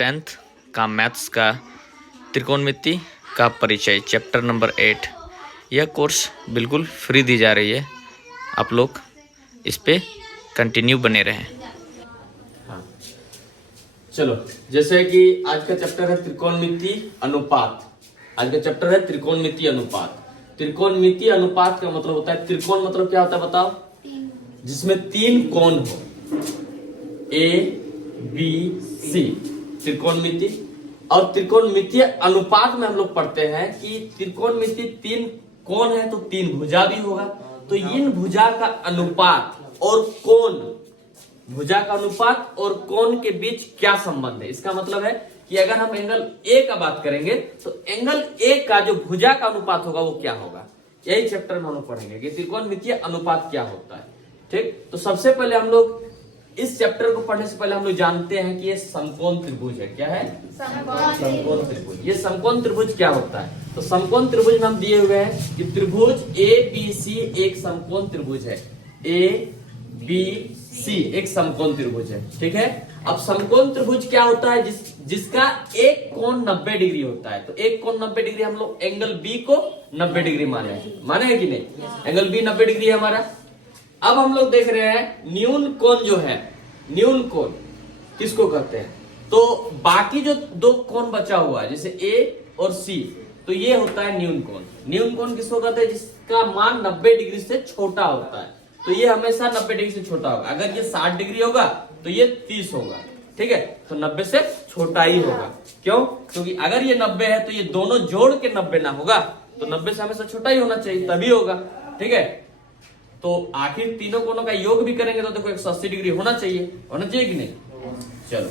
10th का maths का त्रिकोणमिति का परिचय चैप्टर नंबर 8। यह कोर्स बिल्कुल फ्री दी जा रही है, आप लोग इस पे कंटिन्यू बने रहें। हाँ, चलो जैसे कि आज का चैप्टर है त्रिकोणमिति अनुपात। आज का चैप्टर है त्रिकोणमिति अनुपात। त्रिकोणमिति अनुपात का मतलब होता है, त्रिकोण मतलब क्या होता है बताओ? जिसमें तीन कोण हो, ए बी सी, त्रिकोणमिति। और त्रिकोणमितीय अनुपात में हम लोग पढ़ते हैं कि त्रिकोणमिति तीन कोण है तो तीन भुजा भी होगा, तो इन भुजा का अनुपात और कोण, भुजा का अनुपात और कोण के बीच क्या संबंध है। इसका मतलब है कि अगर हम एंगल ए का बात करेंगे तो एंगल ए का जो भुजा का अनुपात होगा वो क्या होगा। यही चैप्टर में हम लोग पढ़ेंगे कि त्रिकोणमितीय अनुपात क्या होता है। ठीक, तो सबसे पहले हम लोग इस चैप्टर को पढ़ने से पहले हम लोग जानते हैं कि ये समकोण त्रिभुज है। क्या है? समकोण त्रिभुज। ये समकोण त्रिभुज क्या होता है? तो समकोण त्रिभुज में हम दिए हुए हैं कि त्रिभुज ए बी सी एक समकोण त्रिभुज है। ए बी सी एक समकोण त्रिभुज है। ठीक है, अब समकोण त्रिभुज क्या होता है? जिसका एक कोण 90 डिग्री होता है। तो एक कोण 90 डिग्री हम लोग एंगल बी को 90 डिग्री माने है कि नहीं? एंगल बी 90 डिग्री है हमारा। अब हम लोग देख रहे हैं न्यून कोण जो है, न्यून कोण किसको कहते हैं? तो बाकी जो दो कोण बचा हुआ है जैसे ए और सी, तो ये होता है न्यून कोण। न्यून कोण किसको कहते हैं? जिसका मान 90 डिग्री से छोटा होता है। तो ये हमेशा 90 डिग्री से छोटा होगा। अगर ये 60 डिग्री होगा तो ये 30 होगा। ठीक है, तो 90 से छोटा ही होगा। क्यों? क्योंकि अगर ये 90 है तो ये दोनों जोड़ के 90 ना होगा, तो 90 से हमेशा छोटा ही होना चाहिए, तभी होगा। ठीक है, तो आखिर तीनों कोणों का योग भी करेंगे तो देखो 180 डिग्री होना चाहिए कि नहीं? चलो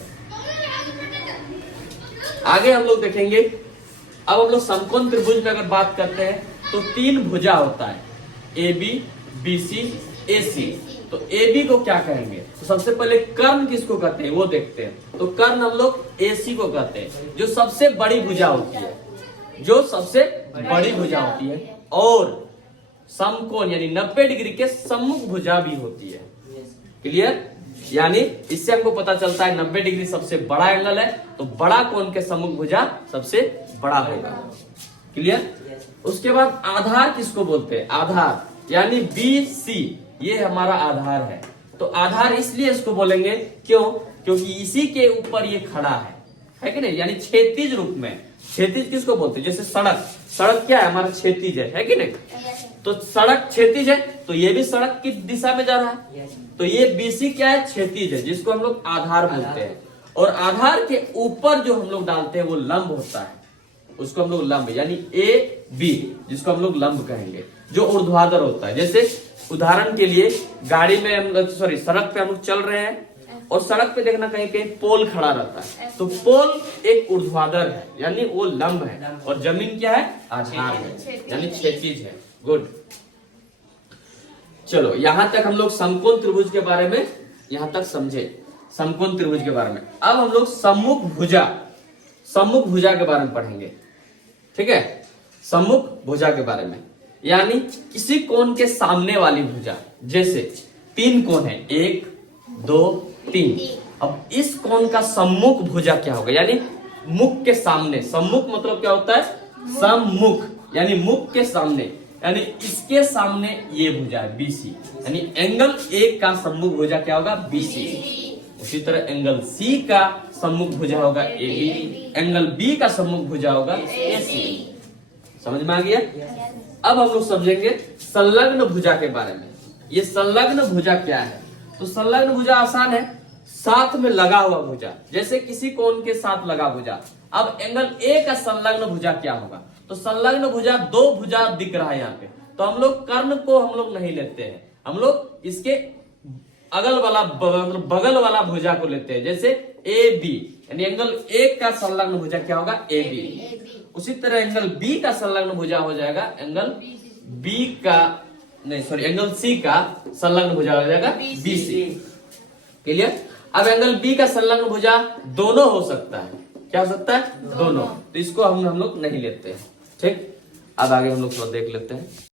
आगे हम लोग देखेंगे। अब हम लोग समकोण त्रिभुज में अगर बात करते हैं तो तीन भुजा होता है, ए बी, बी सी, ए सी। तो ए बी को क्या कहेंगे? तो सबसे पहले कर्ण किसको कहते हैं वो देखते हैं। तो कर्ण हम लोग ए सी को कहते हैं, जो सबसे बड़ी भुजा होती है, जो सबसे बड़ी भुजा होती है। और समकोण यानी 90 डिग्री के सम्मुख भुजा भी होती है। क्लियर? यानी इससे हमको पता चलता है 90 डिग्री सबसे बड़ा एंगल है, तो बड़ा कोण के सम्मुख भुजा सबसे बड़ा होगा। क्लियर? उसके बाद आधार किसको बोलते हैं? आधार यानी बी सी, ये हमारा आधार है। तो आधार इसलिए इसको बोलेंगे, क्यों? क्योंकि इसी के ऊपर ये खड़ा है कि नहीं? यानी क्षैतिज रूप में। क्षैतिज किसको बोलते हैं? जैसे सड़क, सड़क क्या है? हमारा क्षैतिज है कि नहीं? तो सड़क क्षैतिज है, तो ये भी सड़क की दिशा में जा रहा है। तो ये बीसी क्या है? क्षैतिज है, जिसको हम लोग आधार बोलते हैं। और आधार के ऊपर जो हम लोग डालते हैं वो लंब होता है, उसको हम लोग लंब यानी ए बी, जिसको हम लोग लंब कहेंगे, जो ऊर्ध्वाधर होता है। जैसे उदाहरण के लिए गाड़ी में हम सड़क पे हम लोग चल रहे हैं और सड़क पे देखना कहीं कहीं पोल खड़ा रहता है, तो पोल एक ऊर्ध्वाधर है यानी वो लंब है, और जमीन क्या है? आधार है यानी क्षैतिज है। गुड, चलो यहां तक हम लोग समकोण त्रिभुज के बारे में यहां तक समझे, समकोण त्रिभुज के बारे में। अब हम लोग सम्मुख भुजा, सम्मुख भुजा के बारे में पढ़ेंगे। ठीक है, सम्मुख भुजा के बारे में यानी किसी कोण के सामने वाली भुजा। जैसे तीन कोण है, 1 2 3। अब इस कोण का सम्मुख भुजा क्या होगा? यानी मुख के सामने। सम्मुख मतलब क्या होता है? सम्मुख यानी मुख के सामने, यानी इसके सामने ये भुजा है बीसी, यानी एंगल ए का सम्मुख भुजा क्या होगा? बीसी। उसी तरह एंगल सी का सम्मुख भुजा होगा ए बी, एंगल बी का सम्मुख भुजा होगा ए सी। समझ में आ गया? अब हम लोग समझेंगे संलग्न भुजा के बारे में। ये संलग्न भुजा क्या है? तो संलग्न भुजा आसान है, साथ में लगा हुआ भुजा। जैसे किसी कोण के साथ लगा भुजा। अब एंगल ए का संलग्न भुजा क्या होगा? तो संलग्न भुजा, दो भुजा दिख रहा है यहाँ पे, तो हम लोग कर्ण को हम लोग नहीं लेते हैं, हम लोग इसके अगल वाला बगल वाला भुजा को लेते हैं। जैसे ए बी यानी एंगल ए का संलग्न भुजा क्या होगा? A B. उसी तरह एंगल बी का संलग्न भुजा हो जाएगा एंगल बी का, नहीं सॉरी, एंगल सी का संलग्न भुजा हो जाएगा बी सी। क्लियर? अब एंगल बी का संलग्न भुजा दोनों हो सकता है। क्या हो सकता है? दोनों। तो इसको हम लोग नहीं लेते हैं। ठीक, अब आगे हम लोग थोड़ा देख लेते हैं।